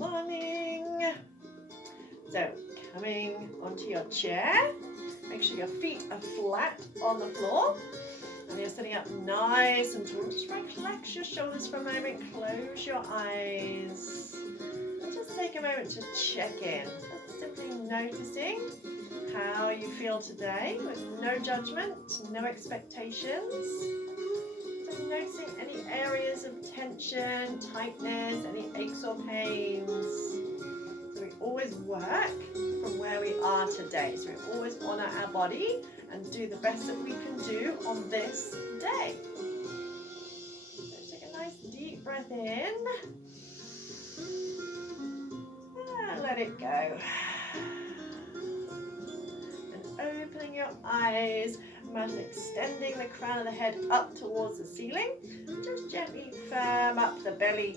morning. So coming onto your chair, make sure your feet are flat on the floor and you're sitting up nice and tall. Just relax your shoulders for a moment, close your eyes and just take a moment to check in. Just simply noticing how you feel today with no judgment, no expectations. Just noticing any areas of tension, tightness, any aches or pains. So we always work from where we are today. So we always honor our body and do the best that we can do on this day. So take a nice deep breath in and let it go. And opening your eyes, imagine extending the crown of the head up towards the ceiling. And just gently firm up the belly,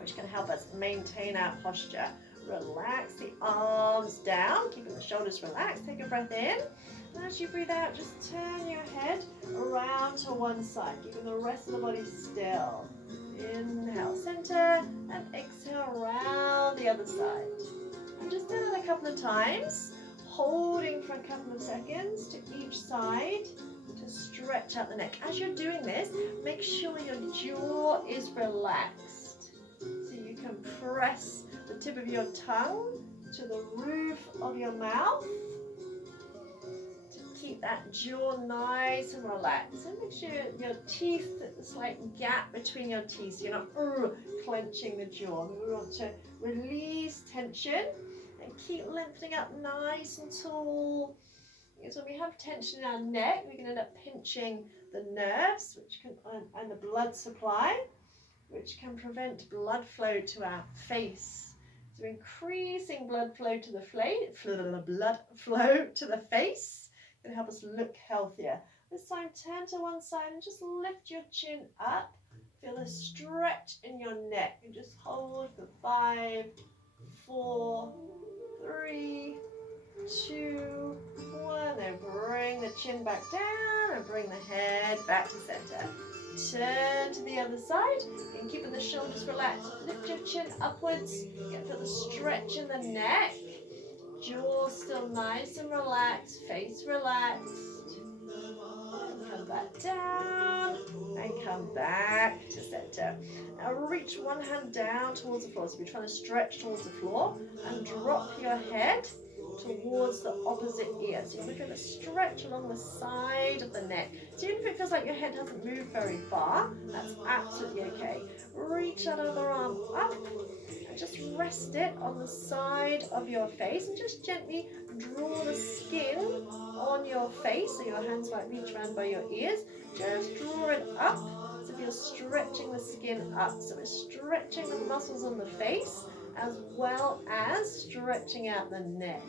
which can help us maintain our posture. Relax the arms down, keeping the shoulders relaxed. Take a breath in. And as you breathe out, just turn your head around to one side, keeping the rest of the body still. Inhale, center, and exhale around the other side. And just do that a couple of times, holding for a couple of seconds to each side to stretch out the neck. As you're doing this, make sure your jaw is relaxed. So you can press the tip of your tongue to the roof of your mouth to keep that jaw nice and relaxed. And make sure your teeth, there's a slight gap between your teeth, so you're not clenching the jaw. We want to release tension and keep lifting up nice and tall. Because when we have tension in our neck, we can end up pinching the nerves, which can, and the blood supply, which can prevent blood flow to our face. So increasing blood flow to the face can help us look healthier. This time, turn to one side and just lift your chin up. Feel a stretch in your neck. And just hold for 5, 4, 3, 2, 1. Then bring the chin back down and bring the head back to center. Turn to the other side and keeping the shoulders relaxed. Lift your chin upwards. You feel the stretch in the neck. Jaw still nice and relaxed. Face relaxed. And come back down and come back to center. Now reach one hand down towards the floor. So we're trying to stretch towards the floor and drop your head towards the opposite ear. So you're looking at a stretch along the side of the neck. So even if it feels like your head hasn't moved very far, that's absolutely okay. Reach that other arm up and just rest it on the side of your face and just gently draw the skin on your face. So your hands might reach around by your ears. Just draw it up so you're stretching the skin up. So we're stretching the muscles on the face as well as stretching out the neck.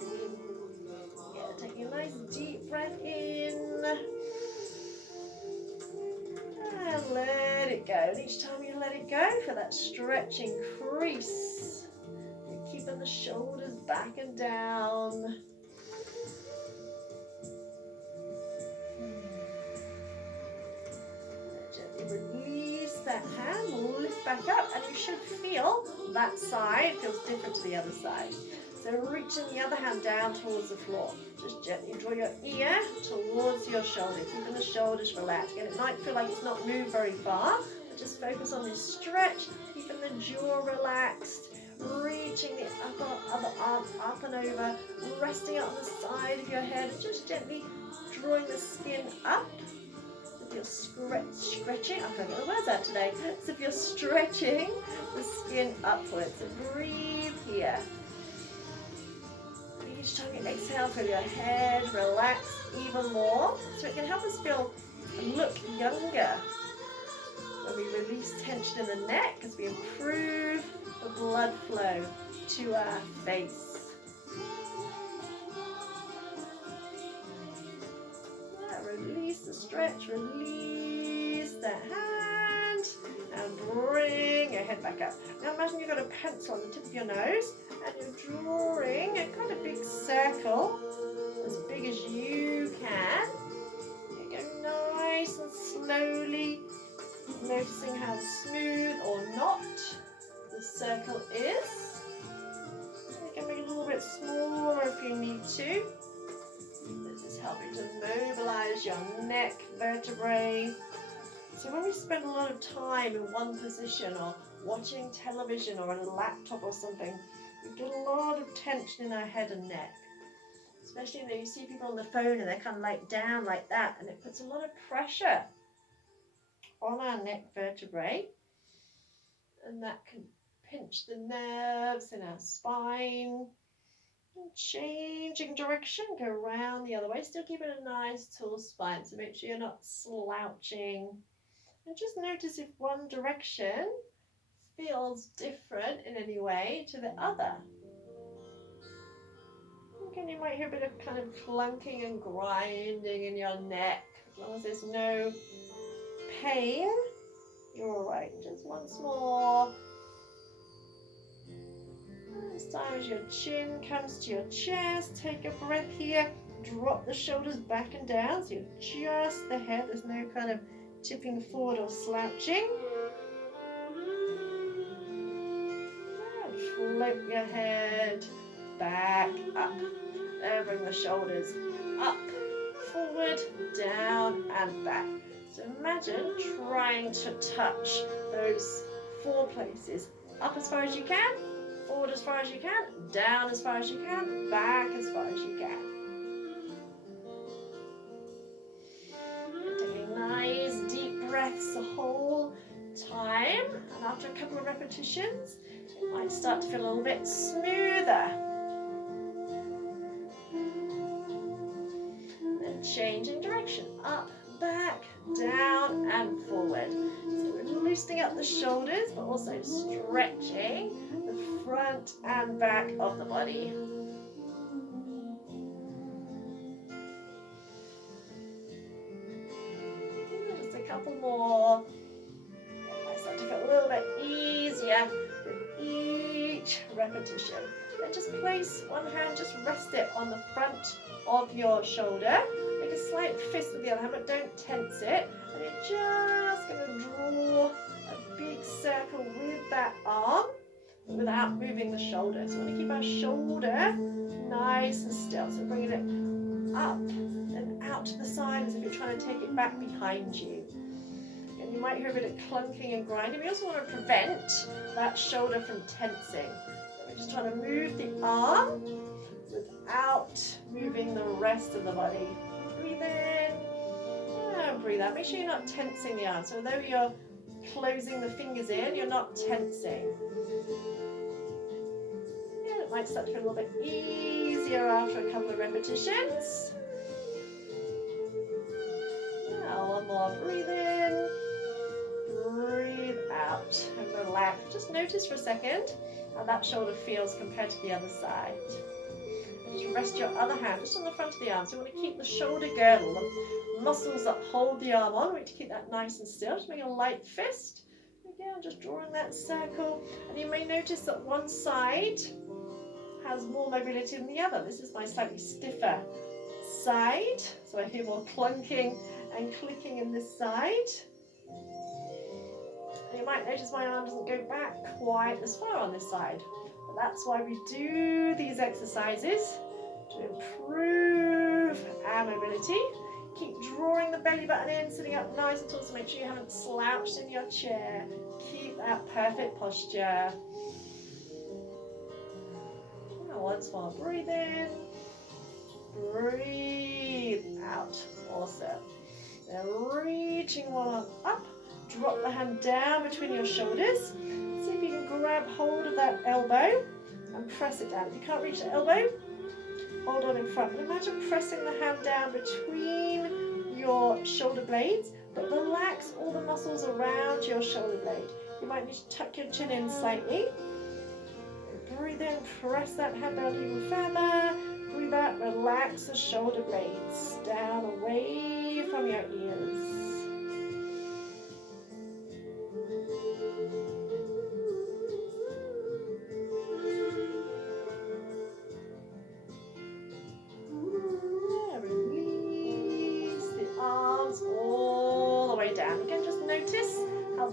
Yeah, taking a nice deep breath in and let it go. And each time you let it go, feel that stretch increase. You're keeping the shoulders back and down. Gently release that hand, lift back up, and you should feel that side feels different to the other side. So reaching the other hand down towards the floor. Just gently draw your ear towards your shoulder, keeping the shoulders relaxed. Again, it might feel like it's not moved very far, but just focus on this stretch, keeping the jaw relaxed, reaching the other arm up and over, resting it on the side of your head, and just gently drawing the skin up. If you're stretching, I can't get the words out today. So if you're stretching the skin upwards, so breathe here. Each time you exhale, feel your head relax even more, so it can help us feel and look younger. When we release tension in the neck, as we improve the blood flow to our face. Release the stretch, release the hand, and bring your head back up. Now imagine you've got a pencil on the tip of your nose, and you're drawing a kind of big circle, as big as you can. You go nice and slowly, noticing how smooth or not the circle is. You can make it a little bit smaller if you need to. This is helping to mobilize your neck vertebrae. So when we spend a lot of time in one position or watching television or on a laptop or something, we get a lot of tension in our head and neck. Especially when you see people on the phone and they're kind of like down like that, and it puts a lot of pressure on our neck vertebrae, and that can pinch the nerves in our spine. And changing direction, go around the other way, still keeping a nice tall spine, so make sure you're not slouching. And just notice if one direction feels different in any way to the other. Again, you might hear a bit of kind of clunking and grinding in your neck. As long as there's no pain, you're all right. Just once more. As time as your chin comes to your chest, take a breath here. Drop the shoulders back and down, so you're just the head. There's no kind of tipping forward or slouching. And float your head back up. And bring the shoulders up, forward, down, and back. So imagine trying to touch those 4 places. Up as far as you can, forward as far as you can, down as far as you can, back as far as you can. And taking nice deep breaths the whole time. And after a couple of repetitions, it might start to feel a little bit smoother. Changing direction, up, back, down, and forward. So we're loosening up the shoulders, but also stretching the front and back of the body. Just a couple more. It might start to feel a little bit easier with each repetition. Then just place one hand, just rest it on the front of your shoulder. Make a slight fist with the other hand, but don't tense it. And you're just going to draw a big circle with that arm without moving the shoulder. So we want to keep our shoulder nice and still. So bringing it up and out to the side as if you're trying to take it back behind you. And you might hear a bit of clunking and grinding. We also want to prevent that shoulder from tensing. So we're just trying to move the arm without moving the rest of the body. Breathe in and breathe out. Make sure you're not tensing the arm. So although you're closing the fingers in, you're not tensing. Yeah, it might start to feel a little bit easier after a couple of repetitions. Now one more. Breathe in, breathe out, and relax. Just notice for a second how that shoulder feels compared to the other side. Just rest your other hand just on the front of the arm. So we want to keep the shoulder girdle, the muscles that hold the arm on. We need to keep that nice and still. Just make a light fist. Again, just drawing that circle. And you may notice that one side has more mobility than the other. This is my slightly stiffer side. So I hear more clunking and clicking in this side. And you might notice my arm doesn't go back quite as far on this side. That's why we do these exercises, to improve our mobility. Keep drawing the belly button in, sitting up nice and tall, so make sure you haven't slouched in your chair. Keep that perfect posture. Now once more, breathe in, breathe out. Awesome. Then reaching one arm up, drop the hand down between your shoulders. See if you can grab hold of that elbow and press it down. If you can't reach the elbow, hold on in front. And imagine pressing the hand down between your shoulder blades, but relax all the muscles around your shoulder blade. You might need to tuck your chin in slightly. Breathe in, press that hand down even further. Breathe out, relax the shoulder blades down away from your ears.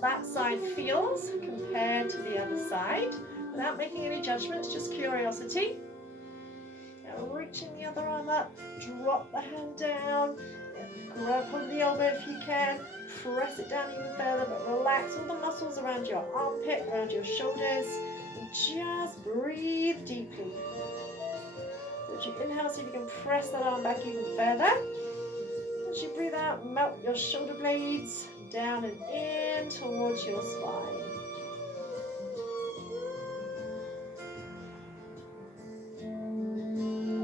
That side feels compared compare to the other side without making any judgments, just curiosity. Now reaching the other arm up, drop the hand down, grab hold of the elbow if you can, press it down even further, but relax all the muscles around your armpit, around your shoulders, and just breathe deeply. So as you inhale, see if you can press that arm back even further. As you breathe out, melt your shoulder blades down and in towards your spine.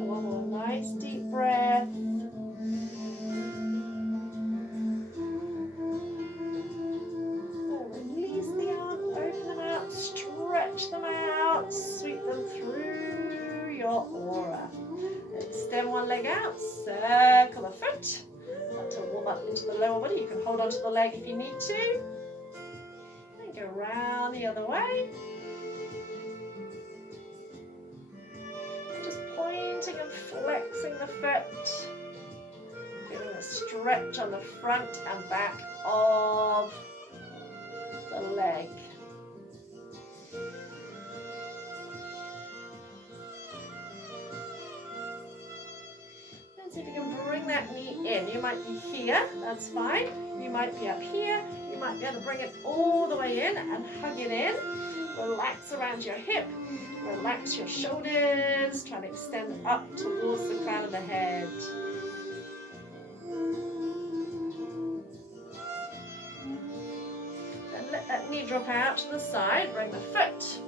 One more nice deep breath. Release the arms, open them out, stretch them out, sweep them through your aura. Extend one leg out, circle the foot. To warm up into the lower body. You can hold onto the leg if you need to. And go round the other way. Just pointing and flexing the foot. Feeling a stretch on the front and back of the leg. See if you can bring that knee in. You might be here, that's fine. You might be up here. You might be able to bring it all the way in and hug it in. Relax around your hip. Relax your shoulders. Try to extend up towards the crown of the head. Then let that knee drop out to the side. Bring the foot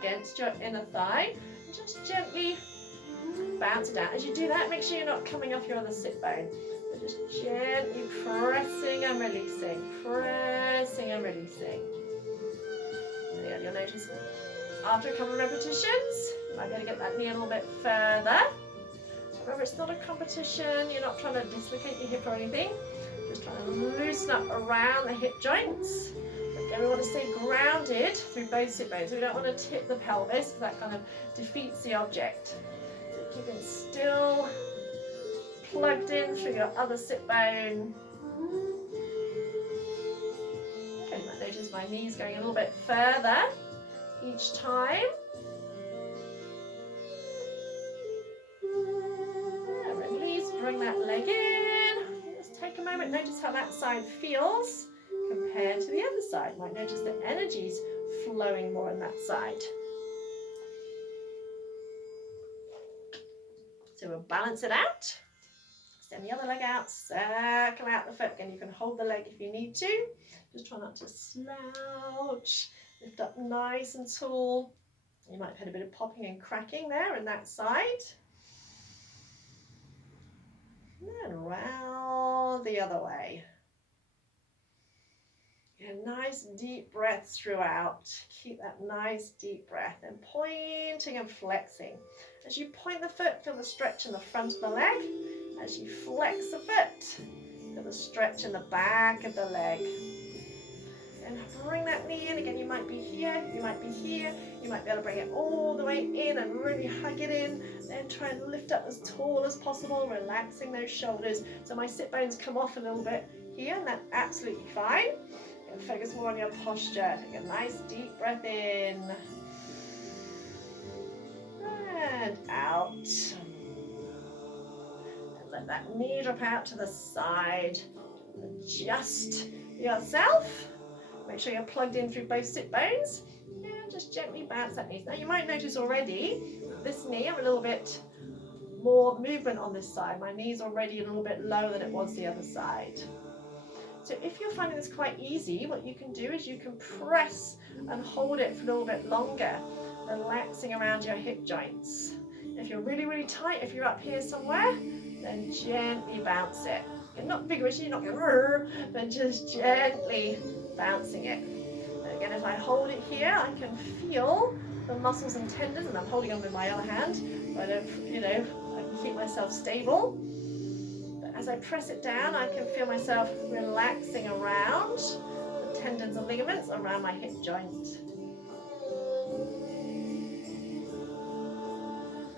against your inner thigh. Just gently bounce it down. As you do that, make sure you're not coming off your other sit bone. So just gently pressing and releasing, pressing and releasing. And you'll notice after a couple of repetitions, you might be able to get that knee a little bit further. Remember, it's not a competition. You're not trying to dislocate your hip or anything. Just trying to loosen up around the hip joints. Again, we want to stay grounded through both sit bones. We don't want to tip the pelvis because that kind of defeats the object. Keeping still, plugged in through your other sit bone. Okay, you might notice my knees going a little bit further each time. Yeah, release, bring that leg in. Just take a moment, notice how that side feels compared to the other side. You might notice the energy's flowing more on that side. So we'll balance it out. Extend the other leg out, circle out the foot. Again, you can hold the leg if you need to. Just try not to slouch. Lift up nice and tall. You might have had a bit of popping and cracking there in that side. And round the other way. Get a nice deep breath throughout. Keep that nice deep breath and pointing and flexing. As you point the foot, feel the stretch in the front of the leg. As you flex the foot, feel the stretch in the back of the leg. And bring that knee in. Again, you might be here, you might be here. You might be able to bring it all the way in and really hug it in. Then try and lift up as tall as possible, relaxing those shoulders. So my sit bones come off a little bit here, and that's absolutely fine. And focus more on your posture. Take a nice deep breath in. And out. And let that knee drop out to the side. Adjust yourself. Make sure you're plugged in through both sit bones. And just gently bounce that knee. Now you might notice already, this knee, I'm a little bit more movement on this side. My knee's already a little bit lower than it was the other side. So if you're finding this quite easy, what you can do is you can press and hold it for a little bit longer, relaxing around your hip joints. If you're really, really tight, if you're up here somewhere, then gently bounce it. And not vigorously, not going, but just gently bouncing it. And again, if I hold it here, I can feel the muscles and tendons, and I'm holding them with my other hand, but I can keep myself stable. As I press it down, I can feel myself relaxing around the tendons and ligaments around my hip joint.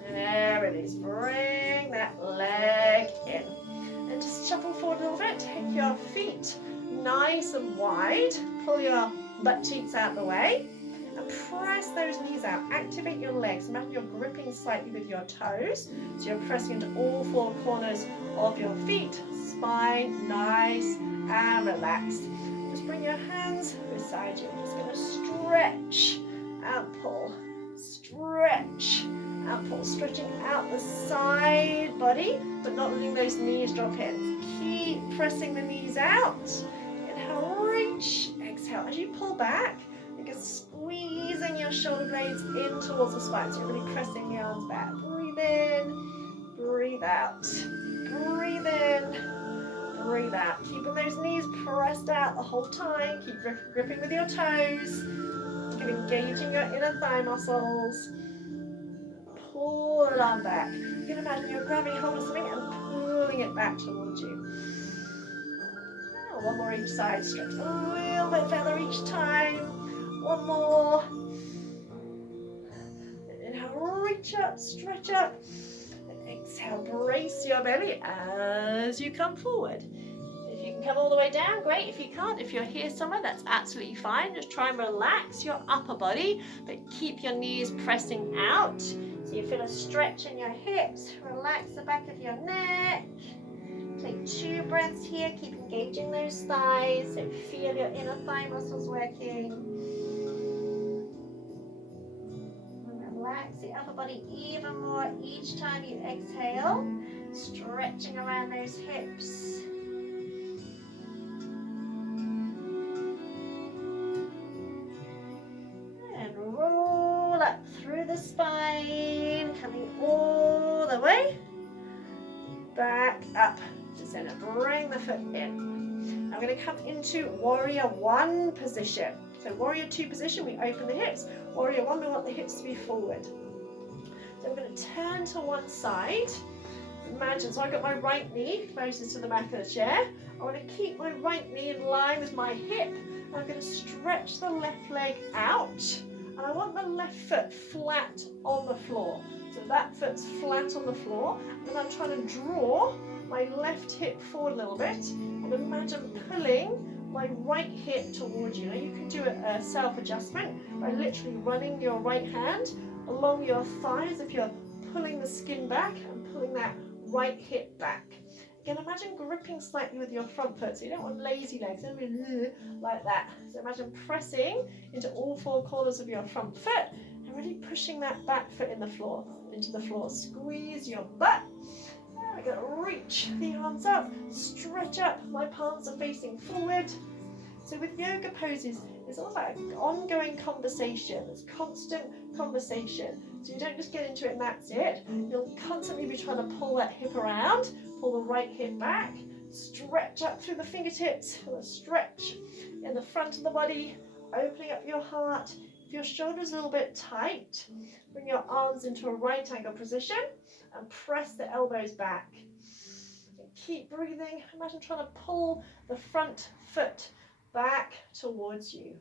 There it is. Bring that leg in. And just shuffle forward a little bit. Take your feet nice and wide. Pull your butt cheeks out the way. And press those knees out. Activate your legs. Imagine you're gripping slightly with your toes. So you're pressing into all four corners of your feet. Spine, nice and relaxed. Just bring your hands beside you. Just going to stretch and pull. Stretch and pull. Stretching out the side body, but not letting those knees drop in. Keep pressing the knees out. Inhale, reach. Exhale. As you pull back, you're squeezing your shoulder blades in towards the spine. So you're really pressing the arms back. Breathe in, breathe out. Breathe in, breathe out. Keeping those knees pressed out the whole time. Keep gripping with your toes. Keep engaging your inner thigh muscles. Pull it on back. You can imagine you're grabbing hold of something and pulling it back towards you. Now, one more each side. Stretch a little bit further each time. One more. Inhale, reach up, stretch up. Exhale, brace your belly as you come forward. If you can come all the way down, great. If you can't, if you're here somewhere, that's absolutely fine. Just try and relax your upper body, but keep your knees pressing out. So you feel a stretch in your hips. Relax the back of your neck. Take 2 breaths here. Keep engaging those thighs. So feel your inner thigh muscles working. Relax the upper body even more each time you exhale, stretching around those hips. And roll up through the spine, coming all the way back up to center. Bring the foot in. I'm going to come into warrior 1 position. So warrior 2 position, we open the hips. Warrior 1, we want the hips to be forward. So I'm going to turn to one side. Imagine, so I've got my right knee closest to the back of the chair. I want to keep my right knee in line with my hip. I'm going to stretch the left leg out. And I want the left foot flat on the floor. So that foot's flat on the floor. And I'm trying to draw my left hip forward a little bit. And imagine pulling my right hip towards you. Now you can do a self-adjustment by literally running your right hand along your thighs if you're pulling the skin back and pulling that right hip back. Again, imagine gripping slightly with your front foot, so you don't want lazy legs, don't be like that. So imagine pressing into all 4 corners of your front foot and really pushing that back foot into the floor. Squeeze your butt. We're going to reach the arms up, stretch up. My palms are facing forward. So with yoga poses, it's all about an ongoing conversation. It's constant conversation. So you don't just get into it and that's it. You'll constantly be trying to pull that hip around, pull the right hip back, stretch up through the fingertips, stretch in the front of the body, opening up your heart. If your shoulder's a little bit tight, bring your arms into a right angle position and press the elbows back. Keep breathing. Imagine trying to pull the front foot back towards you.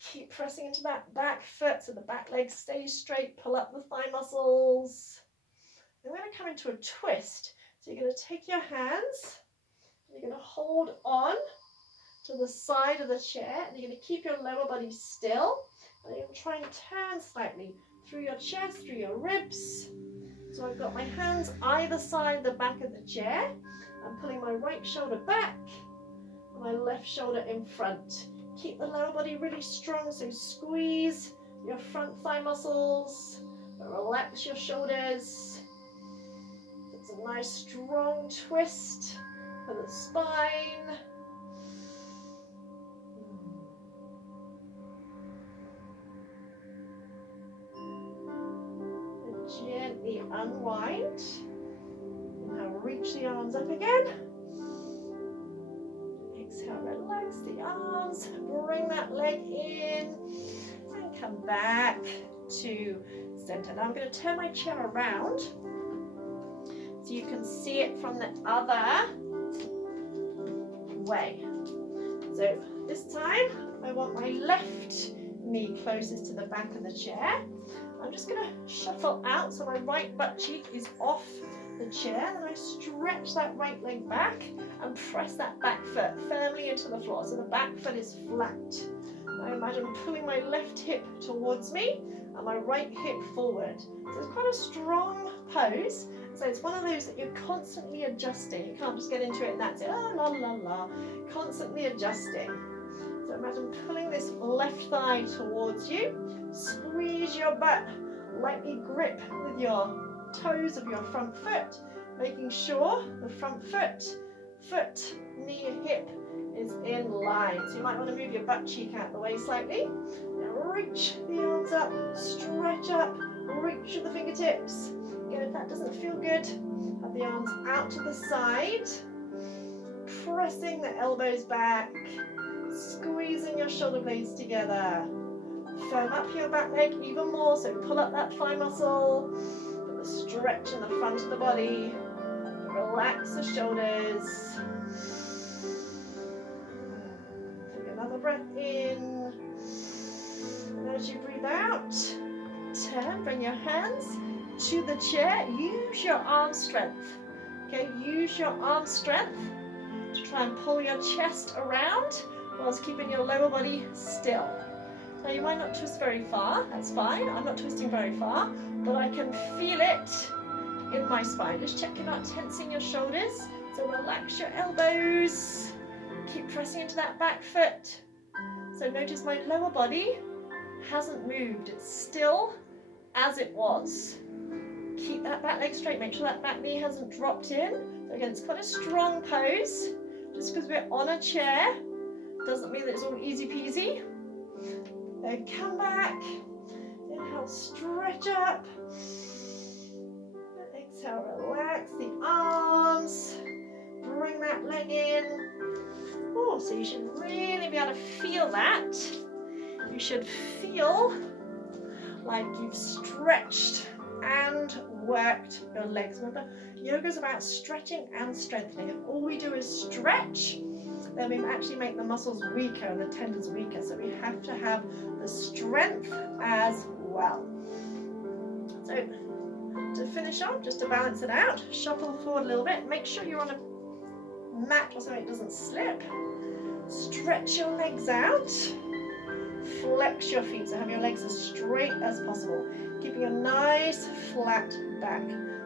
Keep pressing into that back foot so the back leg stays straight. Pull up the thigh muscles. Then we're going to come into a twist. So you're going to take your hands, and you're going to hold on to the side of the chair, and you're going to keep your lower body still. And you're going to try and turn slightly through your chest, through your ribs. So I've got my hands either side the back of the chair. I'm pulling my right shoulder back and my left shoulder in front. Keep the lower body really strong, so squeeze your front thigh muscles, but relax your shoulders. It's a nice strong twist for the spine. And gently unwind. Now reach the arms up again. Exhale, relax the arms, bring that leg in, and come back to center. Now I'm going to turn my chair around so you can see it from the other way. So this time I want my left knee closest to the back of the chair. I'm just going to shuffle out so my right butt cheek is off the chair, then I stretch that right leg back and press that back foot firmly into the floor. So the back foot is flat. I imagine pulling my left hip towards me and my right hip forward. So it's quite a strong pose. So it's one of those that you're constantly adjusting. You can't just get into it and that's it. Oh, la la la. Constantly adjusting. So imagine pulling this left thigh towards you. Squeeze your butt. Lightly grip with your toes of your front foot, making sure the front foot, knee, hip is in line. So you might want to move your butt cheek out the way slightly. Now reach the arms up, stretch up, reach with the fingertips. Again, if that doesn't feel good, have the arms out to the side, pressing the elbows back, squeezing your shoulder blades together. Firm up your back leg even more, so pull up that thigh muscle, put the stretch in the front of the body, relax the shoulders. Take another breath in, and as you breathe out, turn, bring your hands to the chair, use your arm strength, okay, use your arm strength to try and pull your chest around whilst keeping your lower body still. Now you might not twist very far, that's fine, I'm not twisting very far, but I can feel it in my spine. Just check you're not tensing your shoulders, so relax your elbows, keep pressing into that back foot. So notice my lower body hasn't moved, it's still as it was. Keep that back leg straight, make sure that back knee hasn't dropped in. So again, it's quite a strong pose. Just because we're on a chair doesn't mean that it's all easy peasy. Then come back, inhale, stretch up, exhale, relax the arms, bring that leg in. Oh, so you should really be able to feel that. You should feel like you've stretched and worked your legs. Remember, yoga is about stretching and strengthening. If all we do is stretch, then we actually make the muscles weaker and the tendons weaker. So we have to have the strength as well. So to finish off, just to balance it out, shuffle forward a little bit. Make sure you're on a mat or something it doesn't slip. Stretch your legs out. Flex your feet, so have your legs as straight as possible. Keeping a nice flat back.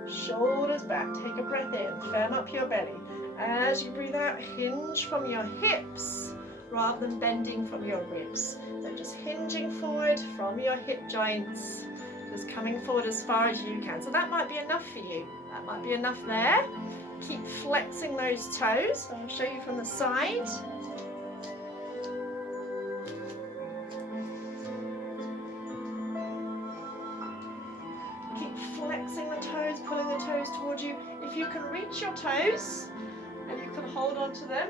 Shoulders back. Take a breath in. Firm up your belly. As you breathe out, hinge from your hips rather than bending from your ribs. So just hinging forward from your hip joints. Just coming forward as far as you can. So that might be enough for you. That might be enough there. Keep flexing those toes. I'll show you from the side. Flexing the toes, pulling the toes towards you. If you can reach your toes and you can hold on to them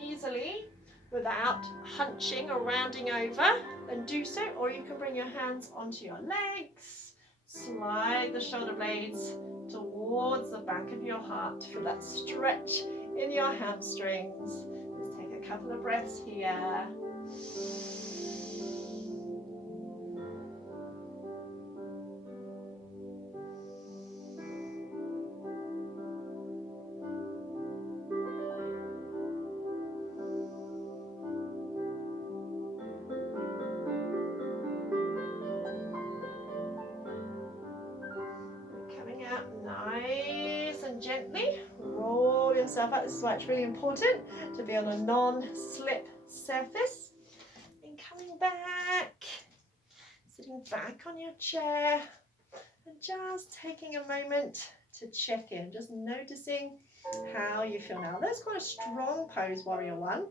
easily without hunching or rounding over, then do so. Or you can bring your hands onto your legs, slide the shoulder blades towards the back of your heart for that stretch in your hamstrings. Just take a couple of breaths here. Nice and gently roll yourself up. This is why it's really important to be on a non-slip surface. And coming back, sitting back on your chair and just taking a moment to check in, just noticing how you feel now. That's quite a strong pose, Warrior One,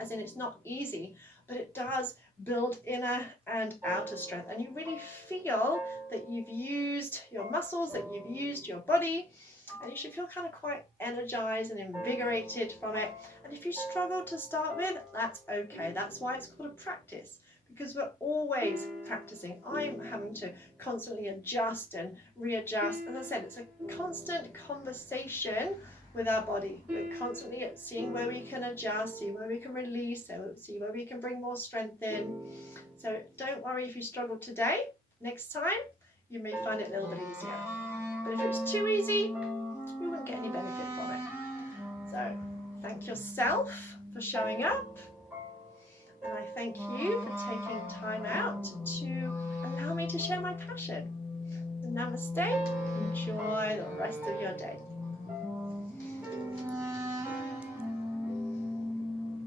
as in it's not easy, but it does build inner and outer strength, and you really feel that you've used your muscles, that you've used your body, and you should feel kind of quite energized and invigorated from it. And if you struggle to start with, that's okay. That's why it's called a practice, because we're always practicing. I'm having to constantly adjust and readjust. As I said, it's a constant conversation with our body. We're constantly seeing where we can adjust, see where we can release, see where we can bring more strength in. So don't worry if you struggle today. Next time, you may find it a little bit easier. But if it was too easy, you wouldn't get any benefit from it. So thank yourself for showing up. And I thank you for taking time out to allow me to share my passion. Namaste. Enjoy the rest of your day.